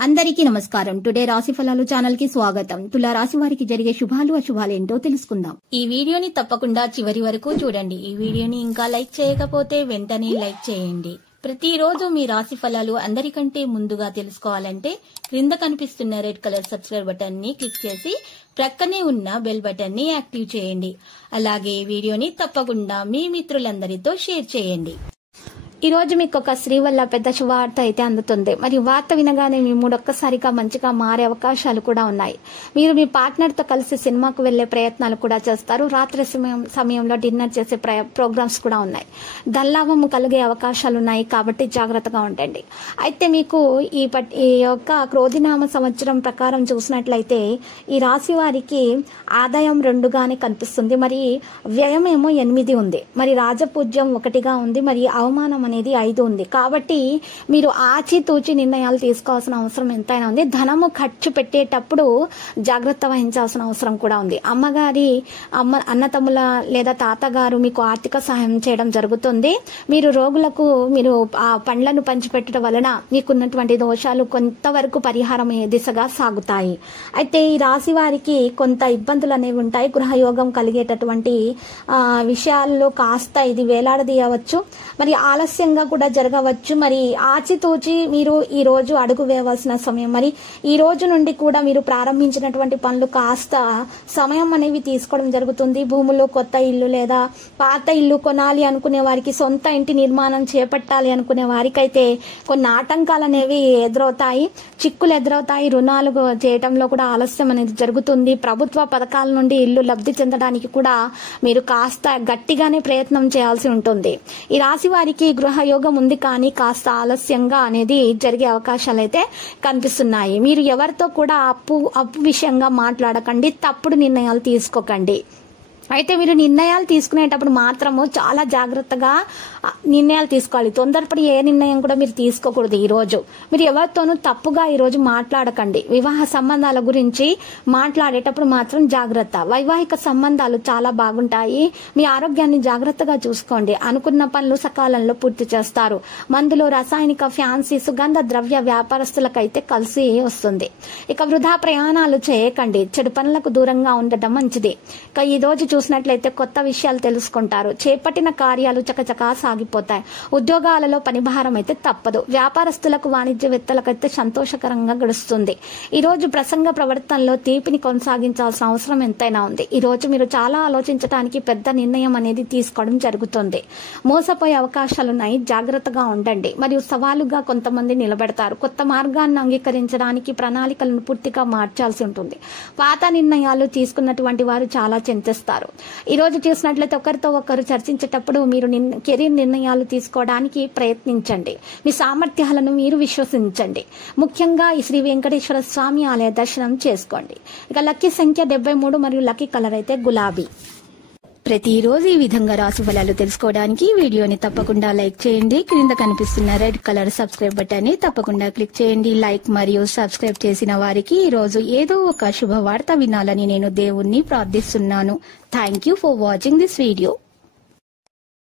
అందరికీ నమస్కారం. టుడే రాశి ఫలాలు ఛానల్ కి స్వాగతం. తులా రాశి వారికి జరిగే శుభాలు అశుభాలు ఏంటో తెలుసుకుందాం. ఈ వీడియోని తప్పకుండా చివరి వరకు చూడండి. ఈ వీడియోని ఇంకా లైక్ చేయకపోతే వెంటనే లైక్ చేయండి. ప్రతిరోజు మీ రాశి ఫలాలు అందరికంటే ముందుగా తెలుసుకోవాలంటే క్రింద కనిపిస్తున్న రెడ్ కలర్ సబ్స్క్రైబ్ బటన్ ని క్లిక్ చేసి ప్రక్కనే ఉన్న బెల్ బటన్ ని యాక్టివ్ చేయండి. అలాగే వీడియోని తప్పకుండా మీ మిత్రులందరితో షేర్ చేయండి. ఈ రోజు మీకు ఒక స్త్రీ వల్ల పెద్ద శుభవార్త అయితే అందుతుంది. మరి వార్త వినగానే మీ మూడు ఒక్కసారిగా మంచిగా మారే అవకాశాలు కూడా ఉన్నాయి. మీరు మీ పార్ట్నర్ తో కలిసి సినిమాకు వెళ్లే ప్రయత్నాలు కూడా చేస్తారు. రాత్రి సమయంలో డిన్నర్ చేసే ప్రోగ్రామ్స్ కూడా ఉన్నాయి. ధనలాభం కలిగే అవకాశాలు ఉన్నాయి కాబట్టి జాగ్రత్తగా ఉండండి. అయితే మీకు ఈ యొక్క క్రోధినామ సంవత్సరం ప్రకారం చూసినట్లయితే ఈ రాశి వారికి ఆదాయం 2గానే కనిపిస్తుంది. మరి వ్యయం ఏమో 8 ఉంది. మరి రాజపూజ్యం 1గా ఉంది. మరి అవమానం అనేది 5 ఉంది. కాబట్టి మీరు ఆచితూచి నిర్ణయాలు తీసుకోవాల్సిన అవసరం ఎంతైనా ఉంది. ధనము ఖర్చు పెట్టేటప్పుడు జాగ్రత్త వహించాల్సిన అవసరం కూడా ఉంది. అన్నతమ్ముల లేదా తాతగారు మీకు ఆర్థిక సహాయం చేయడం జరుగుతుంది. మీరు రోగులకు మీరు ఆ పండ్లను పంచిపెట్టడం వలన మీకున్నటువంటి దోషాలు కొంతవరకు పరిహారం దిశగా సాగుతాయి. అయితే ఈ రాశి వారికి కొంత ఇబ్బందులు అనేవి ఉంటాయి. గృహయోగం కలిగేటటువంటి విషయాల్లో కాస్త ఇది వేలాడదీయవచ్చు. మరి ఆలస్యంగా కూడా జరగవచ్చు. మరి ఆచితూచి మీరు ఈ రోజు అడుగు వేయవలసిన సమయం. మరి ఈ రోజు నుండి కూడా మీరు ప్రారంభించినటువంటి పనులు కాస్త సమయం అనేవి తీసుకోవడం జరుగుతుంది. భూములు, కొత్త ఇల్లు లేదా పాత ఇల్లు కొనాలి అనుకునే వారికి, సొంత ఇంటి నిర్మాణం చేపట్టాలి అనుకునే వారికైతే కొన్ని ఆటంకాలు అనేవి ఎదురవుతాయి, చిక్కులు ఎదురవుతాయి. రుణాలు చేయడంలో కూడా ఆలస్యం అనేది జరుగుతుంది. ప్రభుత్వ పథకాల నుండి ఇల్లు లబ్ధి చెందడానికి కూడా మీరు కాస్త గట్టిగానే ప్రయత్నం చేయాల్సి ఉంటుంది. ఈ రాశి వారికి గృహయోగం ఉంది కానీ కాస్త ఆలస్యంగా అనేది జరిగే అవకాశాలు అయితే కనిపిస్తున్నాయి. మీరు ఎవరితో కూడా అప్పు విషయంగా మాట్లాడకండి, తప్పుడు నిర్ణయాలు తీసుకోకండి. అయితే మీరు నిర్ణయాలు తీసుకునేటప్పుడు మాత్రము చాలా జాగ్రత్తగా నిర్ణయాలు తీసుకోవాలి. తొందరపడి ఏ నిర్ణయం కూడా మీరు తీసుకోకూడదు. ఈ రోజు మీరు ఎవరితోనూ తప్పుగా ఈ రోజు మాట్లాడకండి. వివాహ సంబంధాల గురించి మాట్లాడేటప్పుడు మాత్రం జాగ్రత్త. వైవాహిక సంబంధాలు చాలా బాగుంటాయి. మీ ఆరోగ్యాన్ని జాగ్రత్తగా చూసుకోండి. అనుకున్న పనులు సకాలంలో పూర్తి చేస్తారు. మందులు, రసాయనిక, ఫ్యాన్సీ, సుగంధ ద్రవ్య వ్యాపారస్తులకైతే కలిసి వస్తుంది. ఇక వృధా ప్రయాణాలు చేయకండి. చెడు పనులకు దూరంగా ఉండటం మంచిది. ఇక ఈ రోజు చూసినట్లయితే కొత్త విషయాలు తెలుసుకుంటారు. చేపట్టిన కార్యాలు చకచకా సాగిపోతాయి. ఉద్యోగాలలో పని భారం అయితే తప్పదు. వ్యాపారస్తులకు, వాణిజ్యవేత్తలకైతే సంతోషకరంగా గడుస్తుంది. ఈ రోజు ప్రసంగ ప్రవర్తనలో తీపిని కొనసాగించాల్సిన అవసరం ఎంతైనా ఉంది. ఈ రోజు మీరు చాలా ఆలోచించడానికి పెద్ద నిర్ణయం అనేది తీసుకోవడం జరుగుతుంది. మోసపోయే అవకాశాలున్నాయి, జాగ్రత్తగా ఉండండి. మరియు సవాలుగా కొంతమంది నిలబెడతారు. కొత్త మార్గాన్ని అంగీకరించడానికి ప్రణాళికలను పూర్తిగా మార్చాల్సి ఉంటుంది. పాత నిర్ణయాలు తీసుకున్నటువంటి వారు చాలా చింతిస్తారు. ఈ రోజు చూసినట్లయితే ఒకరితో ఒకరు చర్చించేటప్పుడు మీరు కెరీర్ నిర్ణయాలు తీసుకోవడానికి ప్రయత్నించండి. మీ సామర్థ్యాలను మీరు విశ్వసించండి. ముఖ్యంగా ఈ శ్రీ వెంకటేశ్వర స్వామి ఆలయ దర్శనం చేసుకోండి. ఇక లక్కీ సంఖ్య 73 మరియు లక్కీ కలర్ అయితే గులాబీ. ప్రతిరోజు ఈ విధంగా రాశి ఫలాలు తెలుసుకోవడానికి వీడియోని తప్పకుండా లైక్ చేయండి. క్రింద కనిపిస్తున్న రెడ్ కలర్ సబ్స్క్రైబ్ బటన్ ని తప్పకుండా క్లిక్ చేయండి. లైక్ మరియు సబ్స్క్రైబ్ చేసిన వారికి ఈ రోజు ఏదో ఒక శుభవార్త వినాలని నేను దేవుణ్ణి ప్రార్థిస్తున్నాను. Thank you for watching this video.